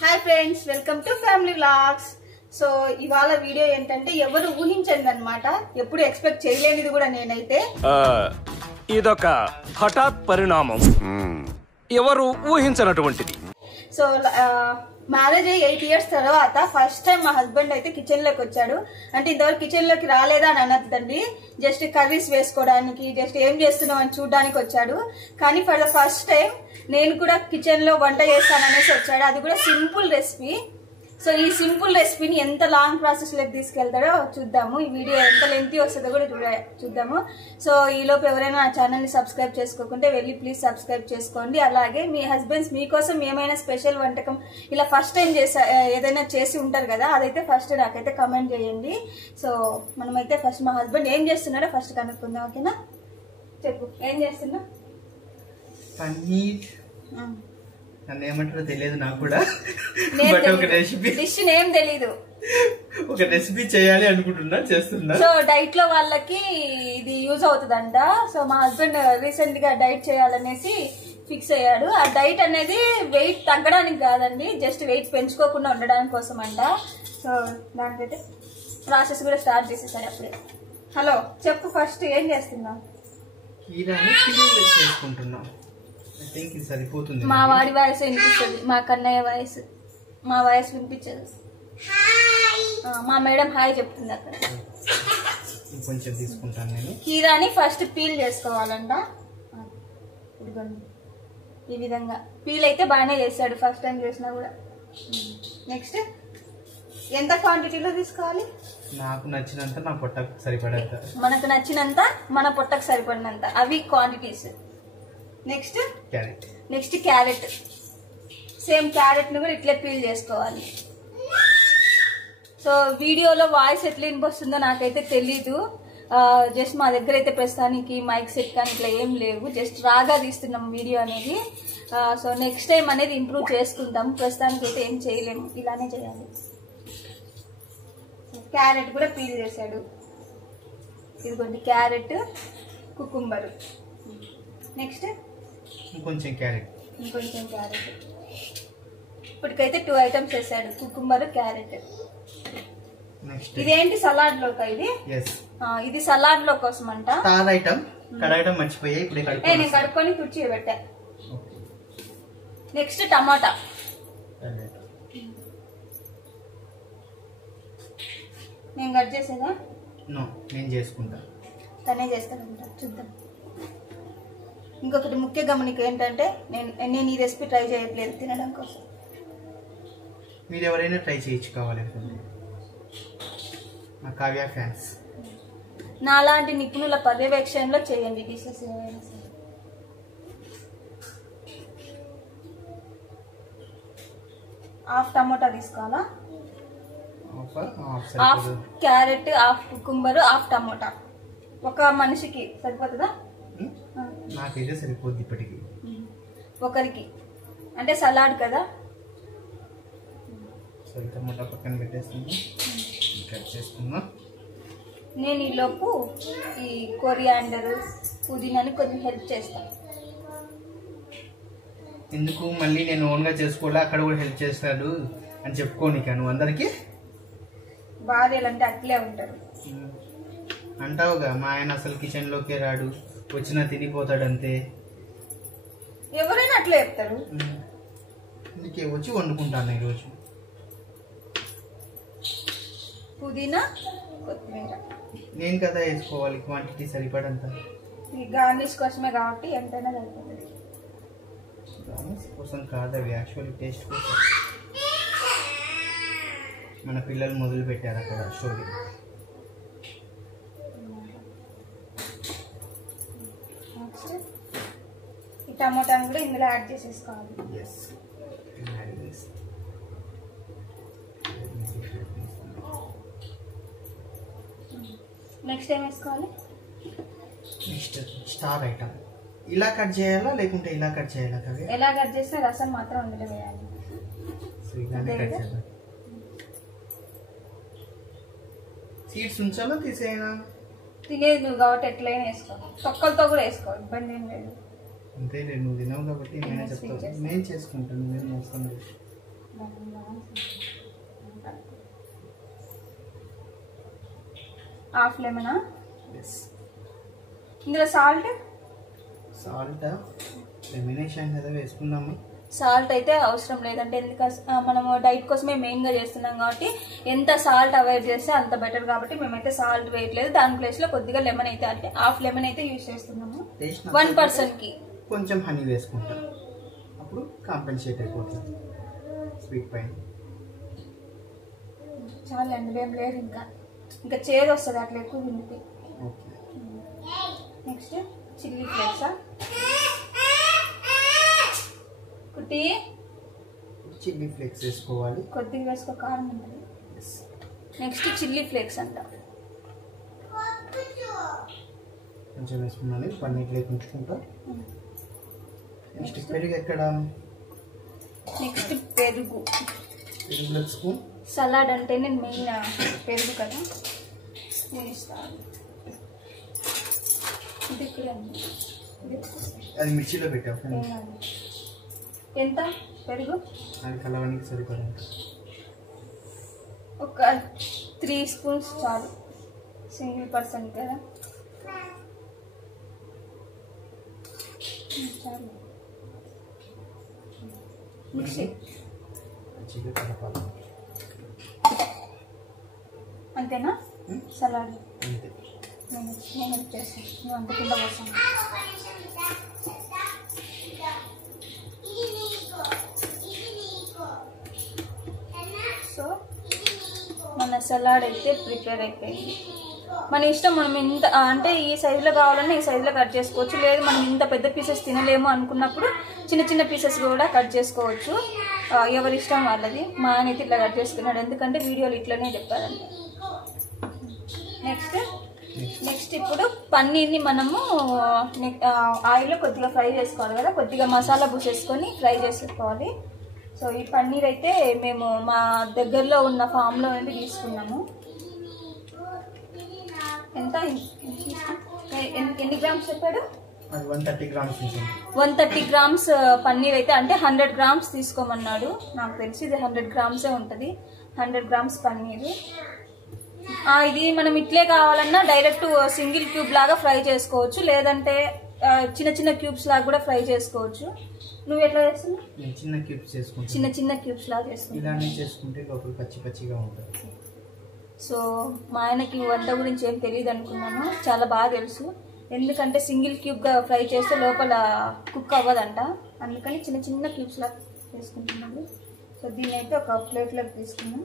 Hi friends, welcome to family vlogs. So ఇవాళ video ఏంటంటే ఎవరు ఊహించండి అనమాట, ఎప్పుడు ఎక్స్పెక్ట్ చేయలేనిది కూడా నేనైతే. ఇదొక హఠాత్ పరిణామం, ఎవరు ఊహించనటువంటిది. సో మ్యారేజ్ అయ్యి 8 years తర్వాత ఫస్ట్ టైం మా హస్బెండ్ అయితే కిచెన్ లోకి వచ్చాడు. అంటే ఇంతవరకు కిచెన్ లోకి రాలేదా అని అనొద్దండి, జస్ట్ కర్రీస్ వేసుకోవడానికి, జస్ట్ ఏం చేస్తున్నాం అని చూడడానికి వచ్చాడు. కానీ ఫర్ ద ఫస్ట్ టైం నేను కూడా కిచెన్ లో వంట చేస్తాననేసి వచ్చాడు. అది కూడా సింపుల్ రెసిపీ. సో ఈ సింపుల్ రెసిపీని ఎంత లాంగ్ ప్రాసెస్ లోకి తీసుకెళ్తాడో చూద్దాము. ఈ వీడియో ఎంత లెంతీ వస్తుందో కూడా చూద్దాము. సో ఈలోపు ఎవరైనా నా ఛానల్ ని సబ్స్క్రైబ్ చేసుకోకుంటే వెళ్ళి ప్లీజ్ సబ్స్క్రైబ్ చేసుకోండి. అలాగే మీ హస్బెండ్స్ మీకోసం ఏమైనా స్పెషల్ వంటకం ఇలా ఫస్ట్ టైం ఏదైనా చేసి ఉంటారు కదా, అదైతే ఫస్ట్ నాకైతే కమెంట్ చేయండి. సో మనమైతే ఫస్ట్ మా హస్బెండ్ ఏం చేస్తున్నాడో ఫస్ట్ కనుక్కుందాం. ఓకేనా? చెప్పు, ఏం చేస్తున్నా? పన్నీర్ నన్ను ఏమంటారో తెలియదు నాకు కూడా, డిష్ నేమ్ తెలీదు. ఒక రెసిపీ చేయాలి అనుకుంటున్నా, చేస్తున్నా. సో డైట్ లో వాళ్ళకి ఇది యూజ్ అవుతుందంట. సో మా హస్బెండ్ రీసెంట్ గా డైట్ చేయాలనేసి ఫిక్స్ అయ్యాడు. ఆ డైట్ అనేది వెయిట్ తగ్గడానికి కాదండి, జస్ట్ వెయిట్ పెంచుకోకుండా ఉండడానికి కోసం అంట. సో దానికైతే ప్రాసెస్ కూడా స్టార్ట్ చేసేసాడు అప్పుడే. హలో చెప్పు, ఫస్ట్ ఏం చేస్తున్నావు? కీరాని చేసుకుంటున్నా. ఐ థింక్ ఇది సరిపోతుంది. మా వాడి వాయిస్ వినిపిస్తుంది, మా కన్నయ్య వాయిస్, మా వాయిస్ వినిపించదు. మా మేడం హాయ్ చెప్తుంది అక్కడ. కొంచెం తీసుకుంటాను నేను. కీరాని ఫస్ట్ పీల్ చేసుకోవాలంట. ఈ విధంగా పీల్ అయితే బాగానే చేశాడు ఫస్ట్ టైం చేసినా కూడా. నెక్స్ట్ ఎంత క్వాంటిటీలో తీసుకోవాలి? నాకు నచ్చినంత, నా పొట్టకు సరిపడంత. మనకు నచ్చినంత, మన పొట్టకు సరిపడినంత, అవి quantities. Next carrot. Same carrot ని కూడా ఇట్లే పీల్ చేసుకోవాలి. సో వీడియోలో వాయిస్ ఎట్లా వినిపిస్తుందో నాకైతే తెలీదు. జస్ట్ మా దగ్గర అయితే ప్రస్తుతానికి మైక్ సెట్ కానీ ఇట్లా ఏం లేవు, జస్ట్ రాగా తీస్తున్నాం వీడియో అనేది. సో నెక్స్ట్ టైం అనేది ఇంప్రూవ్ చేసుకుంటాం. ప్రస్తుతానికి అయితే ఏం చేయలేము, ఇలానే చేయాలి. క్యారెట్ కూడా పీల్ చేశాడు. ఇదిగోండి క్యారెట్, కుకుంబర్. నెక్స్ట్ ఇంకొంచెం క్యారెట్. ఇప్పటికైతే 2 items వేసాడు, కుకుంబర్, క్యారెట్. నెక్స్ట్ ఇదేంటి సలాడ్ లోక? ఇది సలాడ్ లో కోసం అంట. థర్డ్ ఐటమ్ కడగడం మర్చిపోయా, ఇప్పుడు నేను కడుక్కొని కుర్చీ పెట్టా. నెక్స్ట్ టమాటా. నేను కట్ చేసేదా? నేను చేసుకుంటా. తనే చేస్తానంట, చూద్దాం. ఇంకొకటి ముఖ్య గమనిక ఏంటంటే నేను ఈ రెసిపీ ట్రై చేయట్లేదు తినడం కోసం. మీరు ఎవరైనా ట్రై చేయొచ్చు కావాలనుకుంటే, మా కావ్య ఫ్యాన్స్. నాలాంటి నిపుణుల పర్యవేక్షణలో చేయండి డిషెస్ ఏమైనా సరే. హాఫ్ టమోటా తీసుకోవాలా? Half carrot, half cucumber, half tomato. ఒక మనిషికి సరిపోతుందా? నాకైతే సరిపోద్ది ఇప్పటికి. ఒకరికి అంటే సలాడ్ కదా. సో టమోటా పక్కన పెట్టేసుకుందాం, కట్ చేసుకుందాం. నేను ఈలోపు ఈ కొరియాండర్, పుదీనాని కొంచెం హెల్ప్ చేస్తాను. ఎందుకు మళ్ళీ నేను ఓన్గా చేసుకోవాలా, అక్కడ కూడా హెల్ప్ చేస్తాడు అని చెప్పుకోనికా నువ్వు అందరికి? భార్యలు అంటే అట్లే ఉంటారు అంటావుగా. మా ఆయన అసలు కిచెన్లోకే రాడు, వచ్చినా తినిపోతాడు అంతే. ఎవరైనా అట్లా చెప్తారు. అందుకే వచ్చి వండుకుంటాను ఈరోజు. పుదీనా, కొత్తిమీర నేను కదా వేసుకోవాలి, క్వాంటిటీ సరిపడంత. ఈ గార్నిష్ కోసమే కాబట్టి ఎంతైనా సరిపోతుంది. గార్నిష్ కోసం కాదు అవి, యాక్చువల్లీ టేస్ట్ కోసం. మన పిల్లలు మొదలు పెట్టారు అక్కడ స్టోరీ. ఈ టమోటాను కూడా ఇందులో యాడ్ చేసేసుకోవాలి. నెక్స్ట్ ఏం వేసుకోవాలి? Next star item. ఇలా కట్ చేయాలా లేకుంటే ఇలా కట్ చేయాలా? కవి ఎలా కట్ చేస్తే రసం మాత్రం అందులో వేయాలి. సో ఇలానే కట్ చేయాలి. సీడ్స్ ఉంచాలా తీసేయనా? తినేది నువ్వు కాబట్టి ఎట్లయినా వేసుకో, తొక్కలతో కూడా వేసుకో, ఇబ్బంది ఏం లేదు. అంతే, నువ్వు తినవు కాబట్టి నేనే చెప్తాను. నేను చేసుకుంటాను, నేను అవసరం లేదు. హాఫ్ లెమనా? ఎస్. ఇందులో సాల్ట్ ఎలిమినేషన్ కదా వేసుకుందాము. సాల్ట్ అయితే అవసరం లేదంటే ఎందుకంటే మనము డైట్ కోసమే మెయిన్గా చేస్తున్నాం కాబట్టి ఎంత సాల్ట్ అవాయిడ్ చేస్తే అంత బెటర్ కాబట్టి మేమైతే సాల్ట్ వేయట్లేదు. దాని ప్లేస్లో కొద్దిగా లెమన్ అయితే అంటే హాఫ్ లెమన్ అయితే యూజ్ చేస్తున్నాము 1 పర్సన్కి. కొంచెం హనీ వేసుకుంటాం, అప్పుడు కాంపెన్సేట్ అయిపోతుంది స్వీట్ పైన. చాలండి, ఏం లేదు ఇంకా చేదు వస్తుంది అట్లా ఎక్కువ తింటే. ఓకే. నెక్స్ట్ చిల్లీ ఫ్లేక్సా కుట్టి? చిల్లీ ఫ్లేక్స్ వేసుకోవాలి, కొద్దిగా వేసుకో, కారం ఉంటుంది. నెక్స్ట్ చిల్లీ ఫ్లేక్స్ అంట కొంచెం వేసుకున్నాను, పన్నీర్ లేక ఉంచుకుంటా. నెక్స్ట్ పెరుగు ఎక్కడ? నెక్స్ట్ పెరుగు. పెరుగులో స్పూన్. సలాడ్ అంటే నేను మెయిన్ పెరుగు కదా, స్పూన్ ఇస్తాను. ఇది ఇక్కడ అది మిర్చిలో పెట్టావు. ఎంత పెరుగు? అది కలవడానికి సరిపడా ఒక 3 స్పూన్స్ చాలు, సింగిల్ పర్సన్ కదా. చాలు. మిక్సీ కలపాలి. అంతేనా? సలాడ్ అంతే. నేను హెల్ప్ చేస్తాను, నువ్వు అంత కింద పోసాను. సో మన సలాడ్ అయితే ప్రిపేర్ అయిపోయింది. మన ఇష్టం, మనం ఇంత అంటే ఈ సైజులో కావాలన్నా ఈ సైజులో కట్ చేసుకోవచ్చు, లేదు మనం ఇంత పెద్ద పీసెస్ తినలేము అనుకున్నప్పుడు చిన్న చిన్న పీసెస్ కూడా కట్ చేసుకోవచ్చు. ఎవరి ఇష్టం వాళ్ళది. మా ఆయన అయితే ఇట్లా కట్ చేసుకున్నాడు, ఎందుకంటే వీడియోలు ఇట్లనే చెప్పారండి. నెక్స్ట్ ఇప్పుడు పన్నీర్ని మనము ఆయిల్లో కొద్దిగా ఫ్రై చేసుకోవాలి కదా, కొద్దిగా మసాలా పూసేసుకొని ఫ్రై చేసుకోవాలి. సో ఈ పన్నీర్ అయితే మేము మా దగ్గరలో ఉన్న ఫామ్లో నుండి తీసుకున్నాము. ఎంత ఎన్ని గ్రామ్స్ చెప్పాడు? 130 గ్రామ్స్. 130 గ్రామ్స్ పన్నీర్ అయితే అంటే 100 గ్రామ్స్ తీసుకోమన్నాడు. నాకు తెలిసి ఇది 100 గ్రామ్సే ఉంటుంది. 100 గ్రామ్స్ పన్నీర్. ఇది మనం ఇట్లే కావాలన్నా డైరెక్ట్ సింగిల్ క్యూబ్ లాగా ఫ్రై చేసుకోవచ్చు, లేదంటే చిన్న చిన్న క్యూబ్స్ లాగా కూడా ఫ్రై చేసుకోవచ్చు. నువ్వు ఎట్లా చేస్తున్నావు? చిన్న క్యూబ్స్ చేసుకుంటా. చిన్న క్యూబ్స్ లాగా చేసుకుంటా. ఇలానే చేసుకుంటే లోపల పచ్చి పచ్చిగా ఉంటుంది. సో మా ఆయనకి వంట గురించి ఏం తెలియదు అనుకున్నాను, చాలా బాగా తెలుసు. ఎందుకంటే సింగిల్ క్యూబ్గా ఫ్రై చేస్తే లోపల కుక్ అవ్వదంట, అందుకని చిన్న చిన్న క్యూబ్స్ లాగా చేసుకుంటున్నాను. సో దీన్ని అయితే ఒక ప్లేట్లోకి తీసుకున్నాం.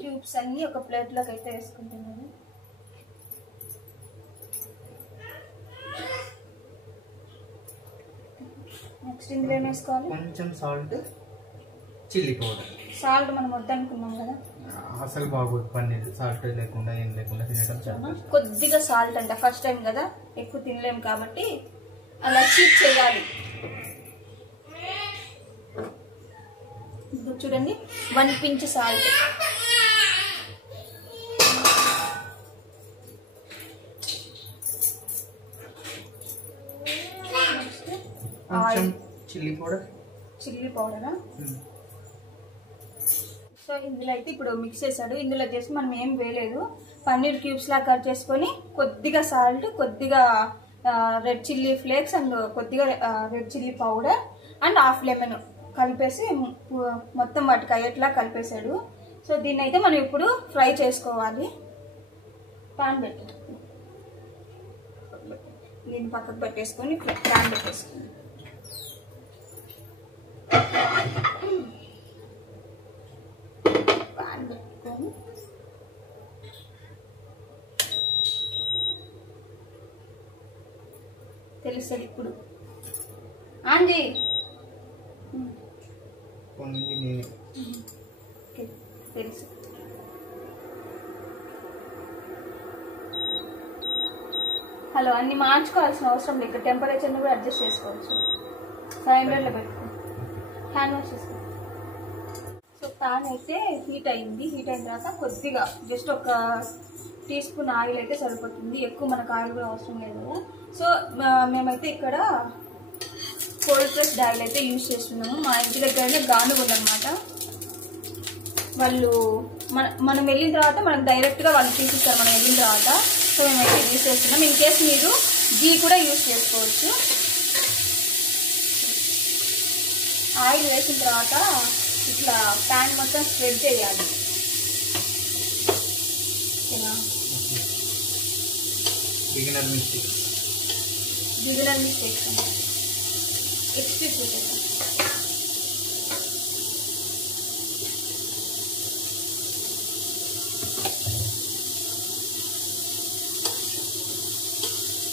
క్యూబ్స్ అన్ని ఒక ప్లేట్లోకి అయితే వేసుకుంటున్నాను. నెక్స్ట్ ఇందులో ఏం వేసుకోవాలి? కొంచెం సాల్ట్, చిల్లీ పౌడర్. సాల్ట్ మనం వద్దనుకున్నాం కదా, అసలు బాగోదు పన్నీర్ సాల్ట్ లేకుండా ఏం లేకుండా తినడం. చాలా కొద్దిగా సాల్ట్ అంట, ఫస్ట్ టైం కదా ఎక్కువ తినలేము కాబట్టి అలా చీట్ చేయాలి. చూడండి 1 pinch సాల్ట్. చిల్లీ పౌడరా? సో ఇందులో అయితే ఇప్పుడు మిక్స్ చేశాడు. ఇందులో చేసి మనం ఏం వేయలేదు, పన్నీర్ క్యూబ్స్ లా కట్ చేసుకొని కొద్దిగా సాల్ట్, కొద్దిగా రెడ్ చిల్లీ ఫ్లేక్స్ అండ్ కొద్దిగా red chilli powder and half lemon కలిపేసి మొత్తం వాటికి అయ్యేట్లా కలిపేశాడు. సో దీన్ని అయితే మనం ఇప్పుడు ఫ్రై చేసుకోవాలి. పాన్ పెట్టి దీన్ని పక్కకు పెట్టేసుకొని పాన్ పెట్టేసుకుని పాన్ పెట్టుకొని తెలుస్తుంది ఇప్పుడు. ఆంజీ తెలుసు. హలో, అన్ని మార్చుకోవాల్సిన అవసరం లేదు, టెంపరేచర్ని కూడా అడ్జస్ట్ చేసుకోవచ్చు. 500లో పెట్టుకో, హ్యాండ్ వాష్ చేసుకో. సో ప్యాన్ అయితే హీట్ అయింది. హీట్ అయిన తర్వాత కొద్దిగా జస్ట్ ఒక టీ స్పూన్ ఆయిల్ అయితే సరిపోతుంది, ఎక్కువ మనకు ఆయిల్ కూడా అవసరం లేదు కదా. సో మేమైతే ఇక్కడ కోల్డ్ ప్రెస్డ్ ఆయిల్ అయితే యూజ్ చేస్తున్నాము. మా ఇంటి దగ్గరనే గానుగ ఉందన్నమాట. వాళ్ళు మనం వెళ్ళిన తర్వాత మనకు డైరెక్ట్గా వాళ్ళు తీసిస్తారు మనం వెళ్ళిన తర్వాత. సో మేమైతే యూజ్ చేస్తున్నాం. ఇన్ కేస్ మీరు గీ కూడా యూజ్ చేసుకోవచ్చు. ఆయిల్ వేసిన తర్వాత ఇట్లా ప్యాన్ మొత్తం స్ప్రెడ్ చేయాలి. ఓకేనా? బిగినర్ మిస్టేక్స్ అంటే ఎక్స్ప్రెస్ చేసేసాం.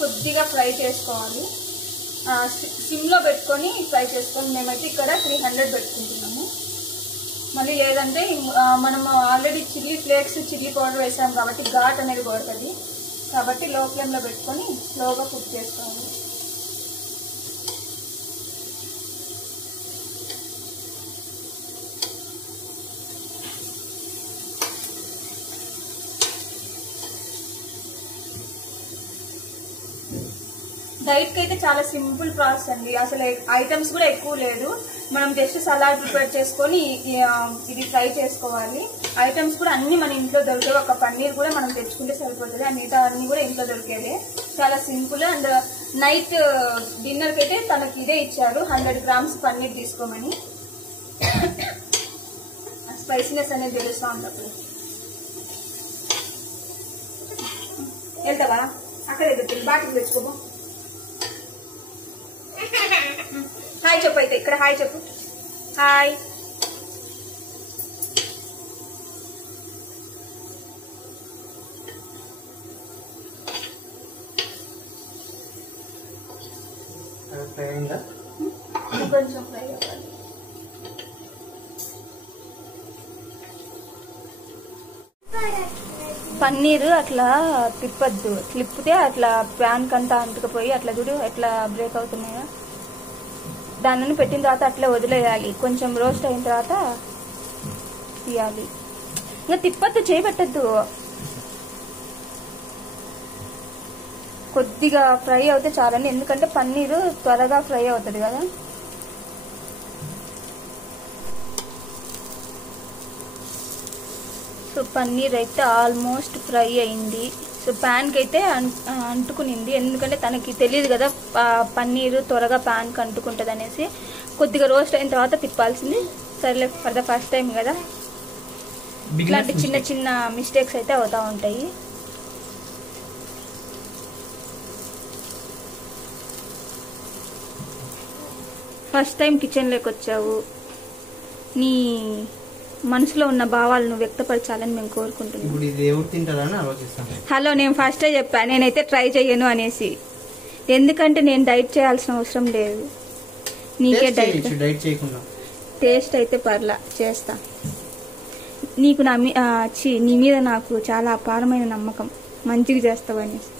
కొద్దిగా ఫ్రై చేసుకోవాలి. సిమ్లో పెట్టుకొని ఫ్రై చేసుకొని మేమైతే ఇక్కడ 300 పెట్టుకుంటున్నాము. మళ్ళీ లేదంటే మనం already chilli flakes chilli powder వేసాం కాబట్టి ఘాట్ అనేది కొడుతుంది. కాబట్టి లో ఫ్లేమ్లో పెట్టుకొని స్లోగా కుక్ చేసుకోవాలి. డైట్కి అయితే చాలా సింపుల్ ప్రాసెస్ అండి. అసలు ఐటమ్స్ కూడా ఎక్కువ లేదు. మనం జస్ట్ సలాడ్ ప్రిపేర్ చేసుకొని ఇది ఫ్రై చేసుకోవాలి. ఐటమ్స్ కూడా అన్ని మన ఇంట్లో దొరికే, ఒక పన్నీర్ కూడా మనం తెచ్చుకుంటే సరిపోతుంది. మిగతా అన్ని కూడా ఇంట్లో దొరికేదే. చాలా సింపుల్. అండ్ నైట్ డిన్నర్కి అయితే తనకి ఇదే ఇచ్చారు, 100 grams పన్నీర్ తీసుకోమని. స్పైసీనెస్ అనేది తెలుస్తూ ఉన్నప్పుడు వెళ్తావా అక్కడే పెట్టు, బాటిల్ తెచ్చుకోబో. హాయ్ చెప్పు అయితే, ఇక్కడ హాయ్ చెప్పు. హాయ్. కొంచెం ఫ్రై అవ్వాలి. పన్నీరు అట్లా తిప్పద్దు, తిప్పితే అట్లా ప్యాన్ కంతా అంటుకుపోయి అట్లా చూడు ఎట్లా బ్రేక్ అవుతున్నాయో. దానిని పెట్టిన తర్వాత అట్లా వదిలేయాలి. కొంచెం రోస్ట్ అయిన తర్వాత తీయాలి. ఇంకా తిప్పద్దు, చేయబెట్టద్దు. కొద్దిగా ఫ్రై అవుతే చాలండి, ఎందుకంటే పన్నీరు త్వరగా ఫ్రై అవుతుంది కదా. సో పన్నీర్ అయితే ఆల్మోస్ట్ ఫ్రై అయింది. సో ప్యాన్కి అయితే అంటుకునింది, ఎందుకంటే తనకి తెలియదు కదా పన్నీరు త్వరగా ప్యాన్కి అంటుకుంటుంది అనేసి. కొద్దిగా రోస్ట్ అయిన తర్వాత తిప్పాల్సింది. సర్లే, ఫర్ ద ఫస్ట్ టైం కదా, ఇట్లాంటి చిన్న చిన్న మిస్టేక్స్ అయితే అవుతూ ఉంటాయి. ఫస్ట్ టైం కిచెన్లోకి వచ్చావు, నీ మనసులో ఉన్న భావాలను వ్యక్తపరచాలని మేము కోరుకుంటున్నాం. హలో, నేను ఫస్టే చెప్పాను నేనైతే ట్రై చెయ్యను అనేసి, ఎందుకంటే నేను డైట్ చేయాల్సిన అవసరం లేదు. నీకే డైట్ టేస్ట్ అయితే పర్లా చేస్తా. నీకు నీ మీద నాకు చాలా అపారమైన నమ్మకం, మంచిగా చేస్తావు అనేసి.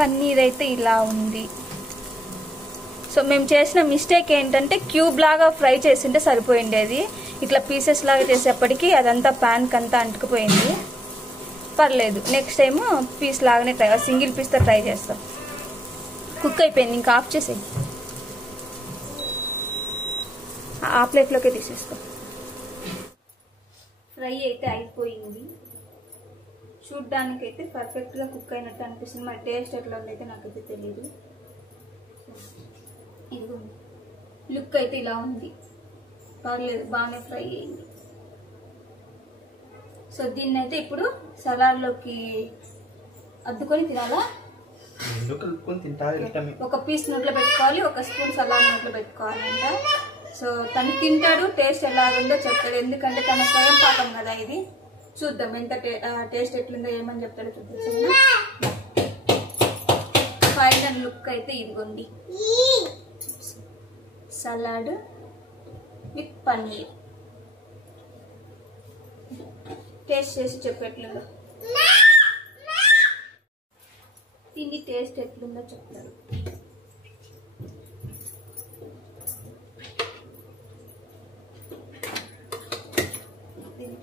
పన్నీర్ అయితే ఇలా ఉంది. సో మేము చేసిన మిస్టేక్ ఏంటంటే క్యూబ్ లాగా ఫ్రై చేసింటే సరిపోయిండేది. ఇట్లా పీసెస్ లాగా చేసేప్పటికీ అదంతా ప్యాన్కి అంతా అంటుకుపోయింది. పర్లేదు, నెక్స్ట్ టైం పీస్ లాగానే సింగిల్ పీస్తో ట్రై చేస్తాం. కుక్ అయిపోయింది, ఇంకా ఆఫ్ చేసేయి. ఆ ప్లేట్లోకే తీసేస్తాం. ఫ్రై అయితే అయిపోయింది. చూడ్డానికైతే పర్ఫెక్ట్గా కుక్ అయినట్టు అనిపిస్తుంది. మరి టేస్ట్ ఎట్లా ఉందైతే నాకైతే తెలియదు. ఇది లుక్ అయితే ఇలా ఉంది. పర్లేదు, బాగానే ఫ్రై అయింది. సో దీన్ని అయితే ఇప్పుడు సలాడ్లోకి అద్దుకొని తినాలా. ఒక పీస్ నోట్లో పెట్టుకోవాలి, ఒక స్పూన్ సలాడ్ నోట్లో పెట్టుకోవాలంట. సో తను తింటాడు, టేస్ట్ ఎలాగుందో చెప్తాడు, ఎందుకంటే తన స్వయం పాకం కదా ఇది. చూద్దాం ఎంత టేస్ట్ ఎట్లుందో ఏమని చెప్తాడో చూద్దాం. ఫైనల్ లుక్ అయితే ఇదిగోండి, సలాడ్ విత్ పన్నీర్. టేస్ట్ చేసి చెప్పు ఎట్లుందో. దీన్ని టేస్ట్ ఎట్లుందో చెప్తారు. దీన్ని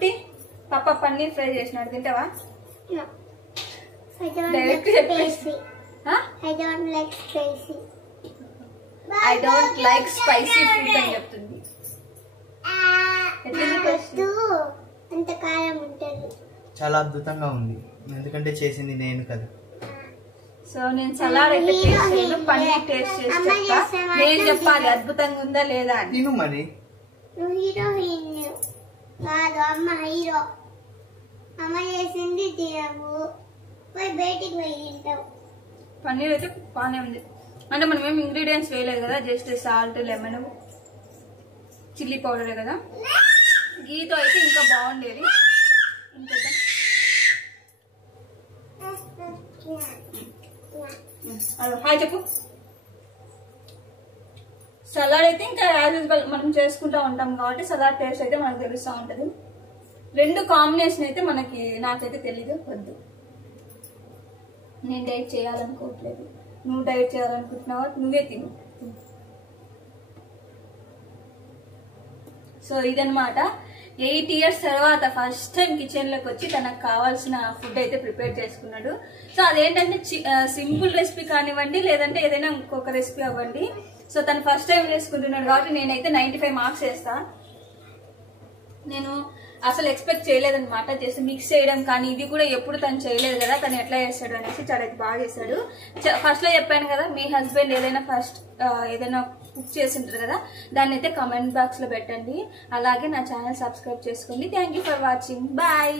ఫ్రూటీ పాప పన్నీర్ ఫ్రై చేసినాడు తింటావా? No. I don't Direct like చెప్పేసి. spicy. ఆ? I don't like spicy. I don't like spicy food అని చెప్తుంది. ఎట్లా వద్దు అంత కారం ఉంటుంది. చాలా అద్భుతంగా ఉంది, ఎందుకంటే చేసింది నేను కదా. సో నేను సలాడ్ అయితే టేస్ట్ చేయను, పన్నీర్ టేస్ట్ చేసి చెప్తా. నేను చెప్పాలి అద్భుతంగా ఉందా లేదా అని. నేను మరి నువ్వు హీరోయిన్ కాదు, అమ్మ హీరో. అమ్మ చేసింది తినవు, పోయి బయటికి పోయి తింటావు. పన్నీర్ అయితే బాగానే ఉంది. అంటే మనం ఏం ఇంగ్రీడియంట్స్ వేయలేదు కదా, జస్ట్ సాల్ట్, లెమన్, చిల్లీ పౌడరే కదా. గీతో అయితే ఇంకా బాగుండేది. ఇంకేద్దాం. హాయ్ చెప్పు. సలాడ్ అయితే ఇంకా యాజ్ యూజువల్ మనం చేసుకుంటూ ఉంటాం కాబట్టి సలాడ్ టేస్ట్ అయితే మనకు తెలుస్తూ ఉంటుంది. రెండు కాంబినేషన్ అయితే నాకైతే తెలీదు, వద్దు. నేను డైట్ చేయాలనుకోవట్లేదు, నువ్వు డైట్ చేయాలనుకుంటున్నావా? నువ్వే తిను. సో ఇదనమాట 8 years తర్వాత ఫస్ట్ టైం కిచెన్ లోకి వచ్చి తనకు కావాల్సిన ఫుడ్ అయితే ప్రిపేర్ చేసుకున్నాడు. సో అదేంటంటే సింపుల్ రెసిపీ కానివ్వండి, లేదంటే ఏదైనా ఇంకొక రెసిపీ అవ్వండి. సో తను ఫస్ట్ టైం చేసుకుంటున్నాడు కాబట్టి నేనైతే 95 మార్క్స్ వేస్తా. నేను అసలు ఎక్స్పెక్ట్ చేయలేదన్నమాట. జస్ట్ మిక్స్ చేయడం కానీ ఇవి కూడా ఎప్పుడు తను చేయలేదు కదా, తను ఎట్లా చేస్తాడు అనేసి చాలా బాగా చేశాడు. ఫస్ట్ లో చెప్పాను కదా, మీ హస్బెండ్ ఏదైనా ఏదైనా కుక్ చేసి ఉంటారు కదా, దాన్ని అయితే కామెంట్ బాక్స్ లో పెట్టండి. అలాగే నా ఛానల్ సబ్స్క్రైబ్ చేసుకోండి. Thank you for watching. Bye.